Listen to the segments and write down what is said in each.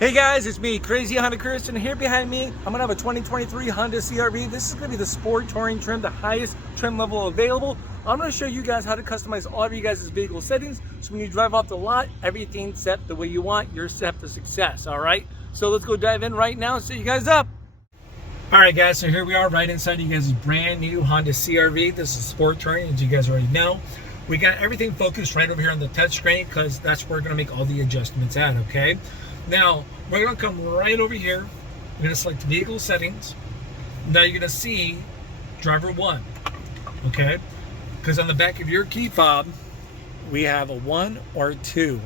Hey guys, it's me, Crazy Honda Chris, and here behind me, I'm gonna have a 2023 Honda CR-V. This is gonna be the Sport Touring trim, the highest trim level available. I'm gonna show you guys how to customize all of you guys' vehicle settings, so when you drive off the lot, everything's set the way you want. You're set for success, all right? So let's go dive in right now and set you guys up. All right, guys, so here we are right inside you guys' brand new Honda CR-V. This is Sport Touring, as you guys already know. We got everything focused right over here on the touchscreen because that's where we're gonna make all the adjustments at, okay? Now, we're going to come right over here. We're going to select vehicle settings. Now you're going to see driver 1, okay? Because on the back of your key fob, we have a 1 or 2.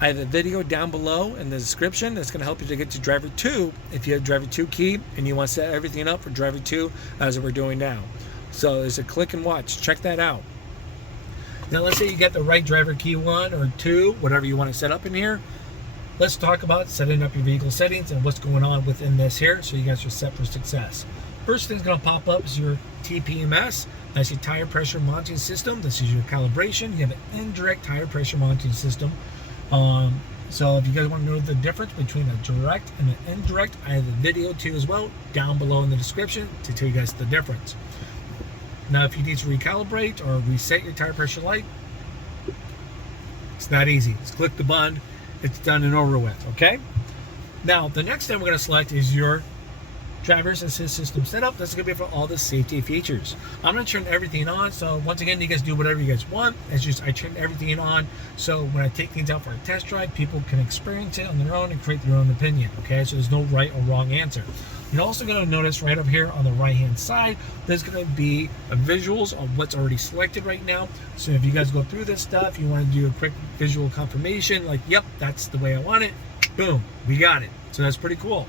I have a video down below in the description that's going to help you to get to driver 2 if you have driver 2 key and you want to set everything up for driver 2 as we're doing now. So there's a click and watch. Check that out. Now let's say you get the right driver key 1 or 2, whatever you want to set up in here. Let's talk about setting up your vehicle settings and what's going on within this here so you guys are set for success. First thing's going to pop up is your TPMS. That's your tire pressure monitoring system. This is your calibration. You have an indirect tire pressure monitoring system. So if you guys want to know the difference between a direct and an indirect, I have a video too as well down below in the description to tell you guys the difference. Now if you need to recalibrate or reset your tire pressure light, it's that easy. Just click the button. It's done and over with, okay? Now, the next thing we're going to select is your driver's assist system setup. That's going to be for all the safety features. I'm going to turn everything on, so once again, you guys do whatever you guys want. It's just I turn everything on, so when I take things out for a test drive, people can experience it on their own and create their own opinion, okay? So there's no right or wrong answer. You're also going to notice right up here on the right hand side, there's going to be visuals of what's already selected right now. So if you guys go through this stuff, you want to do a quick visual confirmation, like, yep, that's the way I want it. Boom, we got it. So that's pretty cool.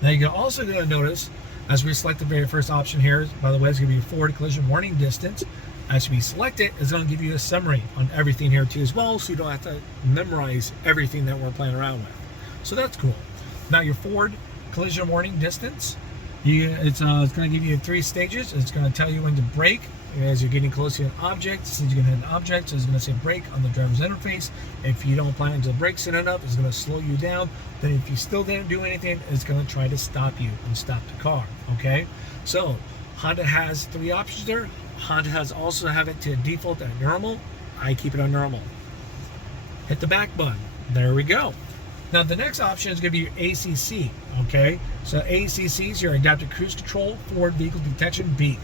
Now you're also going to notice, as we select the very first option here, by the way, it's going to be forward collision warning distance. As we select it, it's going to give you a summary on everything here too as well, so you don't have to memorize everything that we're playing around with. So that's cool. Now your forward collision warning distance, it's going to give you 3 stages. It's going to tell you when to brake as you're getting close to an object. Since you're going to hit an object, so it's going to say brake on the driver's interface. If you don't plan to brake soon enough, it's going to slow you down. Then if you still didn't do anything, it's going to try to stop you and stop the car, okay? So Honda has 3 options there. Honda has also have it to default at normal. I keep it on normal. Hit the back button. There we go. Now the next option is going to be your ACC, okay? So ACC is your adaptive cruise control forward vehicle detection beep.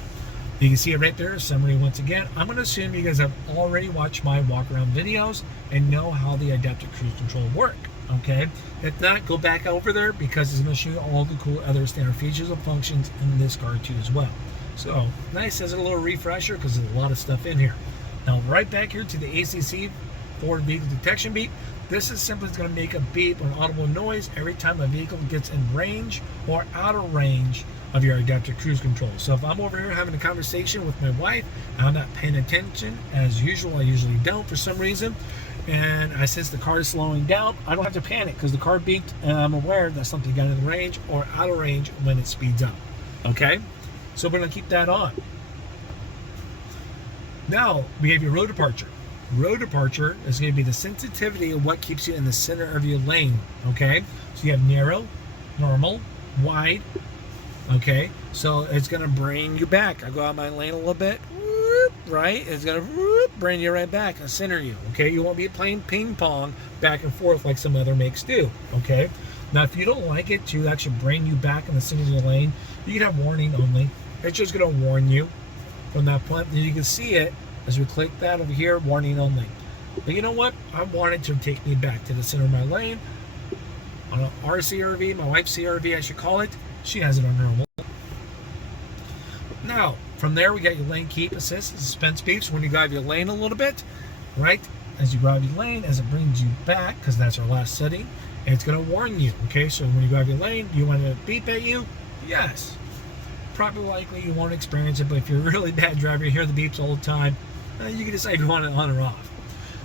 You can see it right there, summary once again. I'm going to assume you guys have already watched my walk around videos and know how the adaptive cruise control work, okay? If not, go back over there because it's going to show you all the cool other standard features and functions in this car too as well. So nice as a little refresher because there's a lot of stuff in here. Now right back here to the ACC forward vehicle detection beep. This is simply going to make a beep or an audible noise every time a vehicle gets in range or out of range of your adaptive cruise control. So if I'm over here having a conversation with my wife, I'm not paying attention as usual. I usually don't for some reason. And I sense the car is slowing down. I don't have to panic because the car beeped and I'm aware that something got in range or out of range when it speeds up. Okay? So we're going to keep that on. Now we have your road departure. Road departure is going to be the sensitivity of what keeps you in the center of your lane, okay? So you have narrow, normal, wide, okay? So it's going to bring you back. I go out my lane a little bit, whoop, right? It's going to whoop, bring you right back and center you, okay? You won't be playing ping pong back and forth like some other makes do, okay? Now, if you don't like it to actually bring you back in the center of your lane, you can have warning only. It's just going to warn you from that point. And you can see it as we click that over here, warning only. But you know what? I want it to take me back to the center of my lane. On our CR-V, my wife's CR-V, I should call it. She has it on normal. Now, from there, we got your lane keep assist, suspense beeps when you go out of your lane a little bit, right? As you go out of your lane, as it brings you back, because that's our last setting, it's going to warn you, okay? So when you go out of your lane, you want to beep at you? Yes. Probably likely you won't experience it, but if you're a really bad driver, you hear the beeps all the time, you can decide if you want it on or off.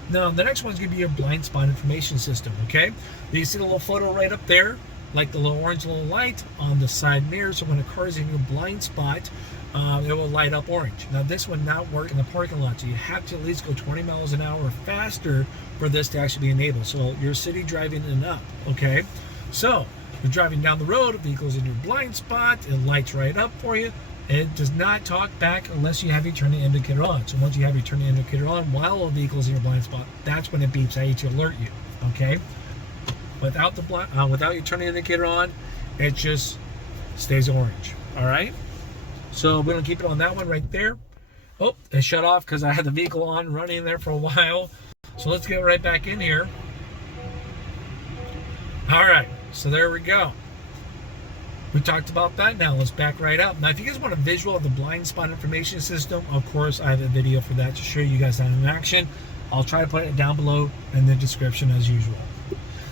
Now, the next one's going to be your blind spot information system, okay? You see the little photo right up there, like the little orange little light on the side mirror. So when a car is in your blind spot, it will light up orange. Now this would not work in the parking lot, so you have to at least go 20 miles an hour faster for this to actually be enabled. So you're city driving and up, okay? So you're driving down the road, a vehicle's in your blind spot, it lights right up for you. It does not talk back unless you have your turning indicator on. So once you have your turning indicator on while a vehicle's in your blind spot, that's when it beeps at you to alert you, okay? Without your turning indicator on, it just stays orange, all right? So we're gonna keep it on that one right there. Oh, it shut off because I had the vehicle on running there for a while. So let's get right back in here. All right, so there we go. We talked about that. Now let's back right up. Now if you guys want a visual of the blind spot information system, of course I have a video for that to show you guys that in action. I'll try to put it down below in the description as usual.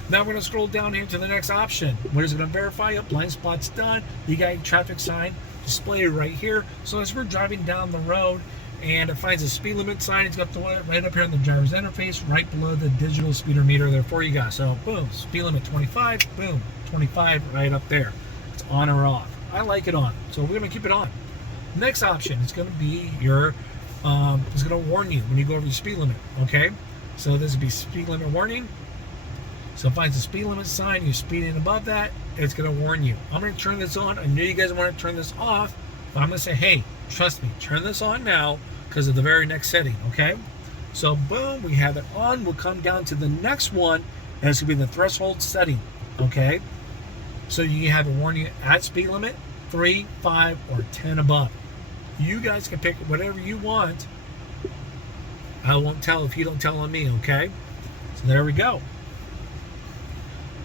Now we're going to scroll down here to the next option. We're just going to verify your blind spot's done. You got your traffic sign displayed right here. So as we're driving down the road and it finds a speed limit sign, it's got the one right up here in the driver's interface, right below the digital speedometer meter there for you guys. So boom, speed limit 25, boom, 25 right up there. It's on or off. I like it on, so we're going to keep it on. Next option is going to be your, it's going to warn you when you go over your speed limit, okay? So this would be speed limit warning. So if it finds a speed limit sign, you're speeding above that, it's going to warn you. I'm going to turn this on. I know you guys want to turn this off, but I'm going to say, hey, trust me, turn this on now because of the very next setting, okay? So boom, we have it on. We'll come down to the next one, and it's going to be the threshold setting, okay? So you have it warn you at speed limit, 3, 5, or 10 above. You guys can pick whatever you want. I won't tell if you don't tell on me, okay? So there we go.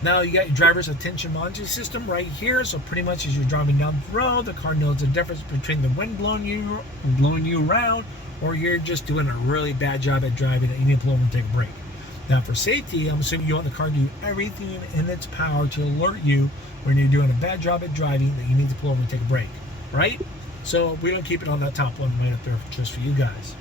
Now you got your driver's attention monitoring system right here. So pretty much as you're driving down the road, the car knows the difference between the wind blowing you around, or you're just doing a really bad job at driving and you need to pull over and take a break. Now for safety, I'm assuming you want the car to do everything in its power to alert you when you're doing a bad job at driving that you need to pull over and take a break, right? So we're gonna keep it on that top one right up there just for you guys.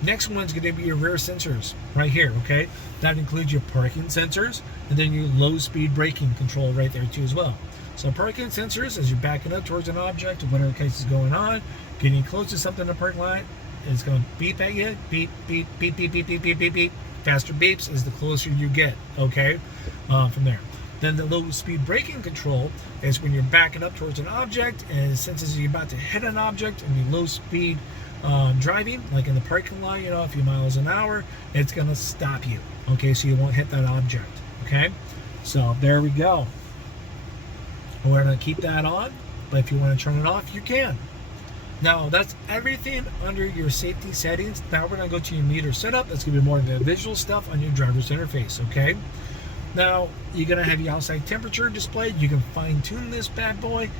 Next one's going to be your rear sensors right here, okay? That includes your parking sensors and then your low speed braking control right there too as well. So parking sensors, as you're backing up towards an object or whatever case is going on, getting close to something in the parking lot, it's going to beep at you, beep, beep, beep, beep, beep, beep, beep, beep, beep. Faster beeps is the closer you get, okay, from there. Then the low speed braking control is when you're backing up towards an object and it senses you're about to hit an object and you're low speed driving, like in the parking lot, you know, a few miles an hour, it's going to stop you, okay, so you won't hit that object, okay? So there we go. We're going to keep that on, but if you want to turn it off, you can. Now that's everything under your safety settings. Now we're going to go to your meter setup. That's going to be more of the visual stuff on your driver's interface, okay? Now you're going to have your outside temperature displayed. You can fine tune this bad boy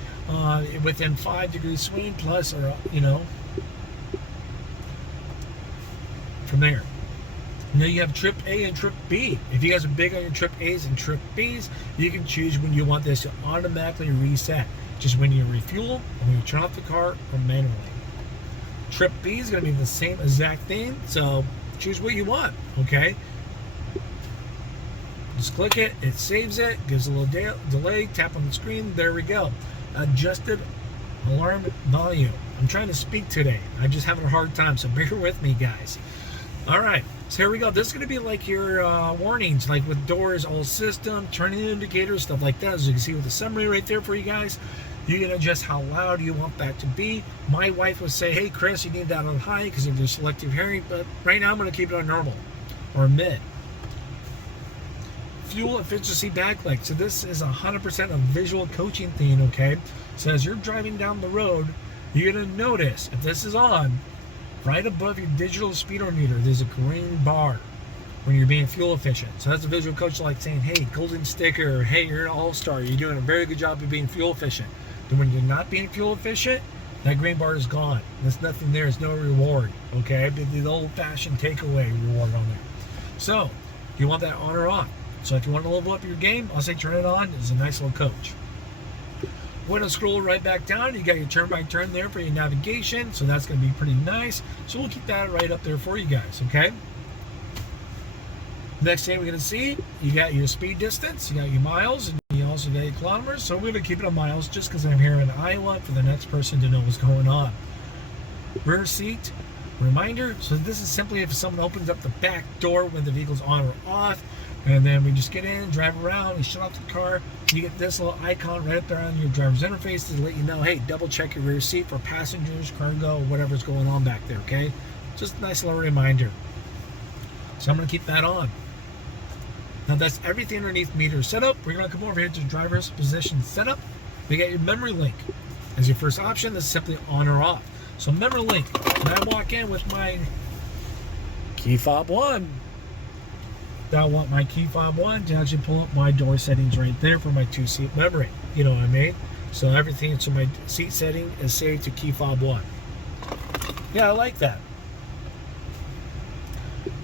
within 5 degrees swing plus, or you know, from there. Now you have trip A and trip B. If you guys are big on your trip A's and trip B's, you can choose when you want this to automatically reset. Just when you refuel or when you turn off the car or manually. Trip B is going to be the same exact thing, so choose what you want, okay? Just click it, it saves it, gives a little delay, tap on the screen, there we go. Adjusted alarm volume. I'm trying to speak today. I'm just having a hard time, so bear with me, guys. All right, so here we go. This is going to be like your warnings, like with doors, all system, turning indicators, stuff like that. As you can see with the summary right there for you guys, you can adjust how loud you want that to be. My wife would say, hey, Chris, you need that on high because of your selective hearing, but right now I'm going to keep it on normal or mid. Fuel efficiency backlight. So this is 100% a visual coaching thing, okay? So as you're driving down the road, you're going to notice if this is on, right above your digital speedometer, there's a green bar when you're being fuel efficient. So that's a visual coach like saying, hey, golden sticker, or hey, you're an all-star, you're doing a very good job of being fuel efficient. Then when you're not being fuel efficient, that green bar is gone. There's nothing there, there's no reward, okay? The old-fashioned takeaway reward on there. So, you want that on or off. So if you want to level up your game, I'll say turn it on. It's a nice little coach. We're going to scroll right back down. You got your turn-by-turn there for your navigation, so that's going to be pretty nice. So we'll keep that right up there for you guys, okay? Next thing we're going to see, you got your speed distance, you got your miles, and you also got your kilometers. So we're going to keep it on miles just because I'm here in Iowa for the next person to know what's going on. rear seat reminder. So this is simply if someone opens up the back door when the vehicle's on or off, and then we just get in, drive around, you shut off the car, you get this little icon right up there on your driver's interface to let you know, hey, double check your rear seat for passengers, cargo, whatever's going on back there, okay? Just a nice little reminder. So I'm going to keep that on. Now that's everything underneath meter setup. We're going to come over here to driver's position setup. We got your memory link as your first option. This is simply on or off. So memory link, when I walk in with my key fob 1, I want my key fob 1 to actually pull up my door settings right there for my 2-seat memory. You know what I mean? So everything, so my seat setting is saved to key fob 1. Yeah, I like that.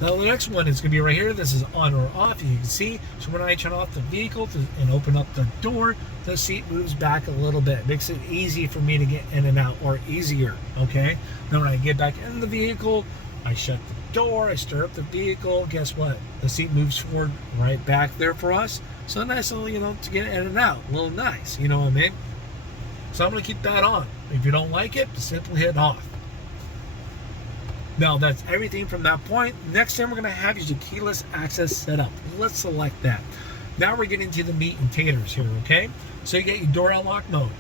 Now the next one is going to be right here. This is on or off. You can see, so when I turn off the vehicle and open up the door, the seat moves back a little bit. It makes it easy for me to get in and out, or easier, okay? Then when I get back in the vehicle, I shut the door, I stir up the vehicle. Guess what? The seat moves forward right back there for us. So nice little, you know, to get in and out. A little nice, you know what I mean? So I'm going to keep that on. If you don't like it, simply hit off. Now that's everything from that point. Next thing we're going to have is your keyless access setup. Let's select that. Now we're getting to the meat and taters here, okay? So you get your door unlock mode.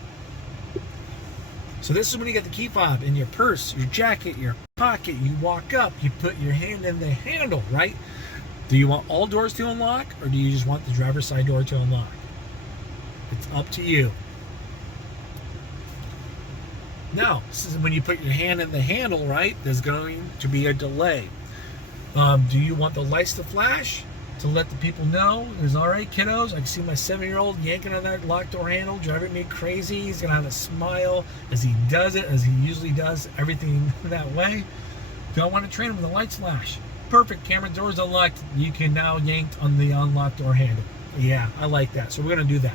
So this is when you get the key fob in your purse, your jacket, your pocket. You walk up, you put your hand in the handle, right? Do you want all doors to unlock, or do you just want the driver's side door to unlock? It's up to you. Now, this is when you put your hand in the handle, right? There's going to be a delay. Do you want the lights to flash to let the people know? It's all right, kiddos. I can see my 7-year-old yanking on that locked door handle, driving me crazy. He's gonna have a smile as he does it, as he usually does everything that way. Do I want to train him with the lights flash? Perfect. Camera doors unlocked. You can now yank on the unlocked door handle. Yeah, I like that. So we're gonna do that.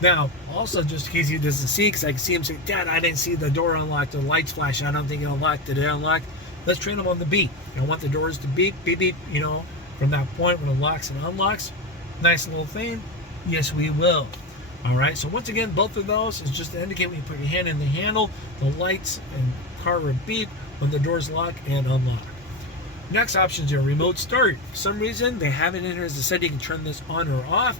Now, also, just in case he doesn't see, because I can see him say, Dad, I didn't see the door unlocked, the lights flash, I don't think it unlocked. Did it unlock? Let's train him on the beep. I want the doors to beep, beep, beep, you know, from that point when it locks and unlocks. Nice little thing. Yes, we will. All right, so once again, both of those is just to indicate when you put your hand in the handle, the lights and car will beep when the doors lock and unlock. Next option is your remote start. For some reason, they have it in here as I said, you can turn this on or off.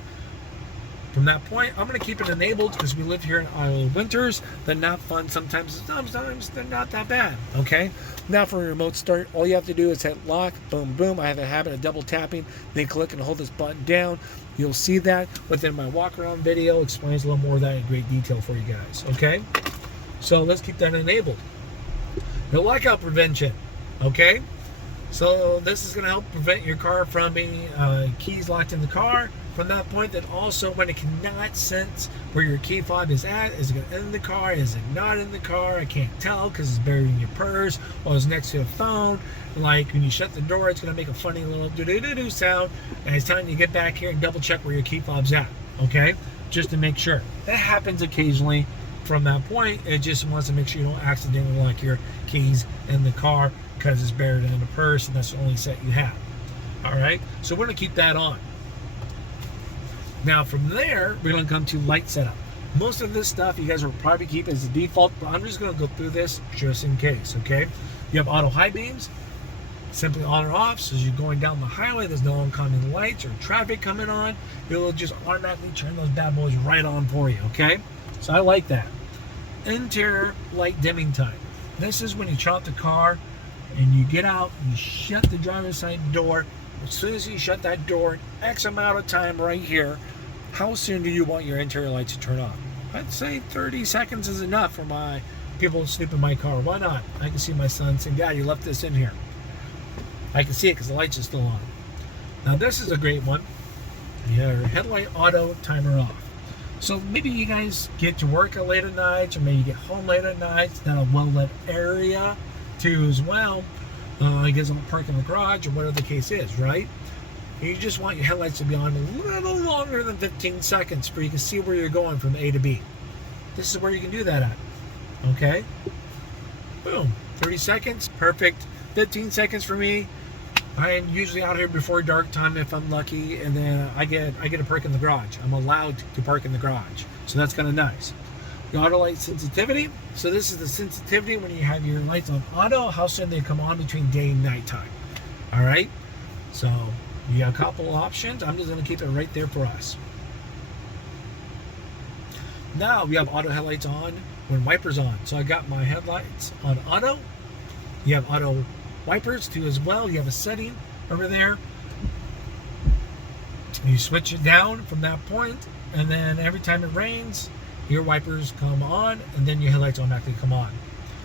From that point, I'm going to keep it enabled because we live here in Iowa winters. They're not fun. Sometimes they're not that bad. Okay. Now for a remote start, all you have to do is hit lock, boom, boom. I have a habit of double tapping, then click and hold this button down. You'll see that within my walk around video. Explains a little more of that in great detail for you guys. Okay. So let's keep that enabled. The lockout prevention. Okay. So this is going to help prevent your car from being keys locked in the car. From that point, that also when it cannot sense where your key fob is at, is it going to in the car, is it not in the car? I can't tell because it's buried in your purse or it's next to a phone. Like when you shut the door, it's going to make a funny little do-do-do-do sound, and it's time you get back here and double check where your key fob's at, okay? Just to make sure. That happens occasionally. From that point, it just wants to make sure you don't accidentally lock your keys in the car because it's buried in the purse and that's the only set you have. All right, so we're going to keep that on. Now from there, we're going to come to light setup. Most of this stuff you guys will probably keep as the default, but I'm just going to go through this just in case, okay? You have auto high beams, simply on or off. So as you're going down the highway, there's no oncoming lights or traffic coming on. It will just automatically turn those bad boys right on for you, okay? So I like that. Interior light dimming time. This is when you shut off the car and you get out and you shut the driver's side door. As soon as you shut that door, X amount of time right here, how soon do you want your interior lights to turn on? I'd say 30 seconds is enough for my people to sleep in my car. Why not? I can see my son saying, Dad, you left this in here. I can see it because the lights are still on. Now this is a great one. Your headlight auto timer off. So maybe you guys get to work late at night, or maybe you get home late at night. It's not a well-lit area too as well. I guess I'm parking in the garage or whatever the case is, right? You just want your headlights to be on a little longer than 15 seconds so you can see where you're going from A to B. This is where you can do that at. Okay? Boom. 30 seconds. Perfect. 15 seconds for me. I am usually out here before dark time if I'm lucky, and then I get a park in the garage. I'm allowed to park in the garage. So that's kind of nice. Your auto light sensitivity. So this is the sensitivity when you have your lights on auto, how soon they come on between day and night time. All right. So you got a couple options. I'm just going to keep it right there for us. Now we have auto headlights on when wipers on. So I got my headlights on auto. You have auto wipers too as well. You have a setting over there. You switch it down from that point, and then every time it rains, your wipers come on, and then your headlights automatically come on.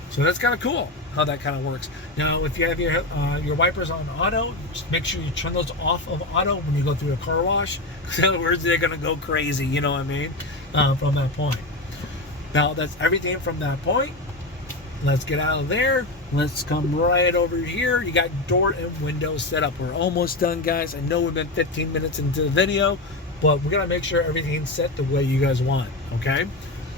So that's kind of cool how that kind of works. Now, if you have your wipers on auto, just make sure you turn those off of auto when you go through a car wash. Because in other words, they're going to go crazy, you know what I mean, from that point. Now, that's everything from that point. Let's get out of there. Let's come right over here. You got door and window set up. We're almost done, guys. I know we've been 15 minutes into the video, but we're going to make sure everything's set the way you guys want, okay?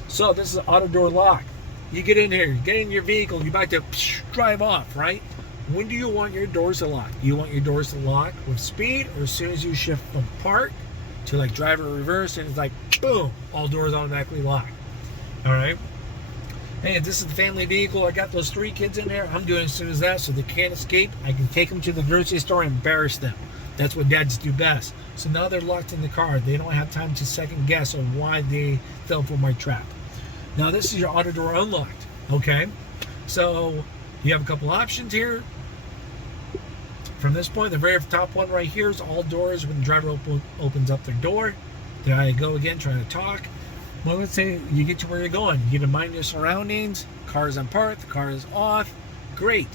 So this is an auto door lock. You get in here, you get in your vehicle, you're about to drive off, right? When do you want your doors to lock? You want your doors to lock with speed, or as soon as you shift from park to like drive or reverse, and it's like, boom, all doors automatically lock, all right? Hey, this is the family vehicle. I got those 3 kids in there. I'm doing as soon as that so they can't escape. I can take them to the grocery store and embarrass them. That's what dads do best. So now they're locked in the car. They don't have time to second guess on why they fell for my trap. Now this is your auto door unlocked, okay? So you have a couple options here. From this point, the very top one right here is all doors when the driver opens up their door. There I go again, trying to talk. Well, let's say you get to where you're going. You get to mind your surroundings. Car is unparked, the car is off. Great.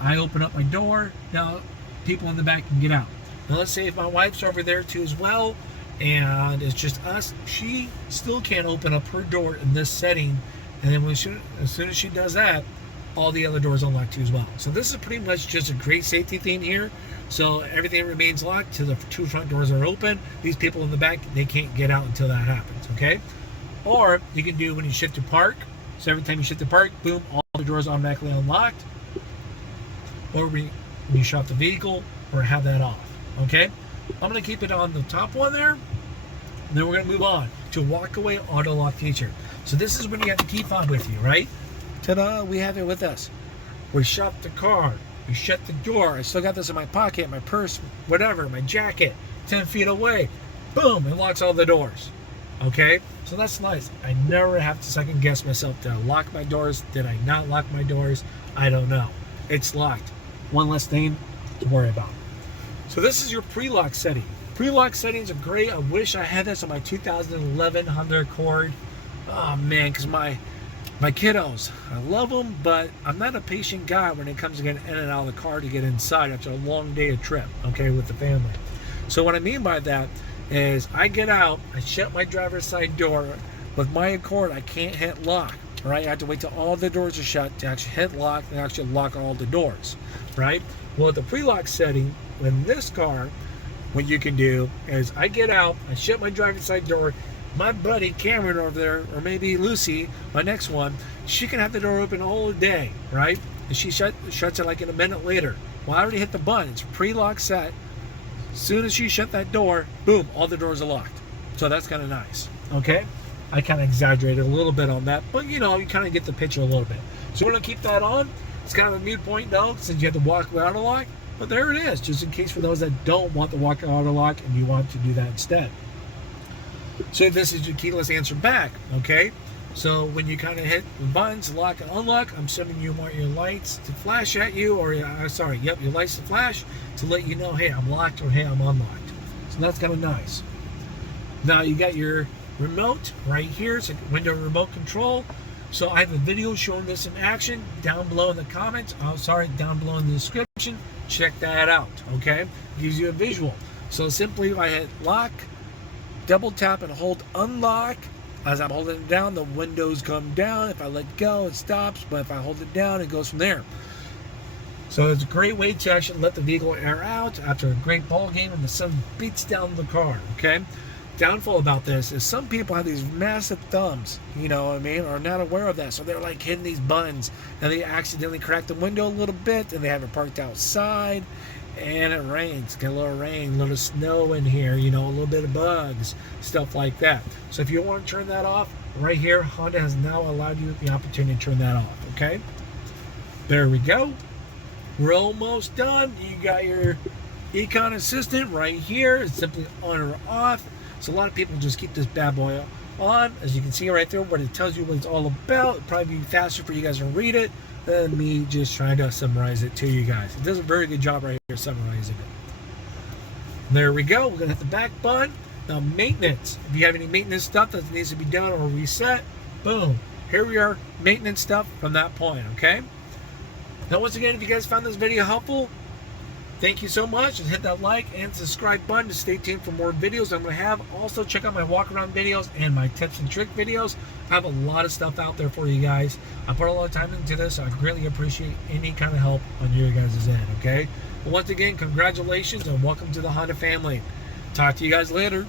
I open up my door. Now, people in the back can get out. Now, let's say if my wife's over there too as well, and it's just us, she still can't open up her door in this setting. And then as soon as she does that, all the other doors unlock too as well. So this is pretty much just a great safety thing here. So everything remains locked till the 2 front doors are open. These people in the back, they can't get out until that happens, okay? Or you can do when you shift to park. So every time you shift to park, boom, all the doors automatically unlocked. Or when you shut the vehicle, or have that off, okay? I'm going to keep it on the top one there. And then we're going to move on to walk away auto lock feature. So this is when you have the key fob with you, right? Ta-da, we have it with us. We shut the car. We shut the door. I still got this in my pocket, my purse, whatever, my jacket, 10 feet away. Boom, it locks all the doors. Okay, so that's nice. I never have to second guess myself. Did I lock my doors? Did I not lock my doors? I don't know. It's locked. One less thing to worry about. So this is your pre-lock setting. Pre-lock settings are great. I wish I had this on my 2011 Honda Accord. Oh man, because my kiddos, I love them, but I'm not a patient guy when it comes to getting in and out of the car to get inside after a long day of trip, okay, with the family. So what I mean by that is I get out, I shut my driver's side door. With my Accord, I can't hit lock, right? I have to wait till all the doors are shut to actually hit lock and actually lock all the doors, right? Well, with the pre-lock setting, in this car, what you can do is I get out, I shut my driver's side door. My buddy Cameron over there, or maybe Lucy, my next one, she can have the door open all day, right? And she shuts it like in a minute later. Well, I already hit the button. It's pre-lock set. As soon as she shut that door, boom, all the doors are locked. So that's kind of nice, okay? I kind of exaggerated a little bit on that, but you know, you kind of get the picture a little bit. So we're going to keep that on. It's kind of a moot point though, since you have to walk without a lock. But there it is, just in case for those that don't want the walk auto lock and you want to do that instead. So this is your keyless answer back, okay? So when you kind of hit the buttons, lock and unlock, I'm assuming you want your lights to flash at you, or your lights to flash to let you know, hey, I'm locked, or hey, I'm unlocked. So that's kind of nice. Now you got your remote right here. It's a window remote control. So I have a video showing this in action down below in the comments. Down below in the description. Check that out, okay? It gives you a visual. So simply I hit lock, double tap and hold unlock. As I'm holding it down, the windows come down. If I let go, it stops, but if I hold it down, it goes from there. So it's a great way to actually let the vehicle air out after a great ball game and the sun beats down the car, okay? Downfall about this is some people have these massive thumbs, you know what I mean, or are not aware of that. So they're like hitting these buttons and they accidentally crack the window a little bit and they have it parked outside and it rains. Get a little rain, a little snow in here, you know, a little bit of bugs, stuff like that. So if you want to turn that off, right here, Honda has now allowed you the opportunity to turn that off, okay? There we go. We're almost done. You got your Econ Assistant right here. It's simply on or off. So a lot of people just keep this bad boy on. As you can see right there, what it tells you what it's all about. It'll probably be faster for you guys to read it than me just trying to summarize it to you guys. It does a very good job right here summarizing it. There we go. We're going to hit the back button. Now, maintenance. If you have any maintenance stuff that needs to be done or reset, boom. Here we are, maintenance stuff from that point, okay? Now, once again, if you guys found this video helpful, thank you so much, and hit that like and subscribe button to stay tuned for more videos I'm going to have. Also, check out my walk around videos and my tips and trick videos. I have a lot of stuff out there for you guys. I put a lot of time into this, so I greatly appreciate any kind of help on your guys' end, okay? But once again, congratulations and welcome to the Honda family. Talk to you guys later.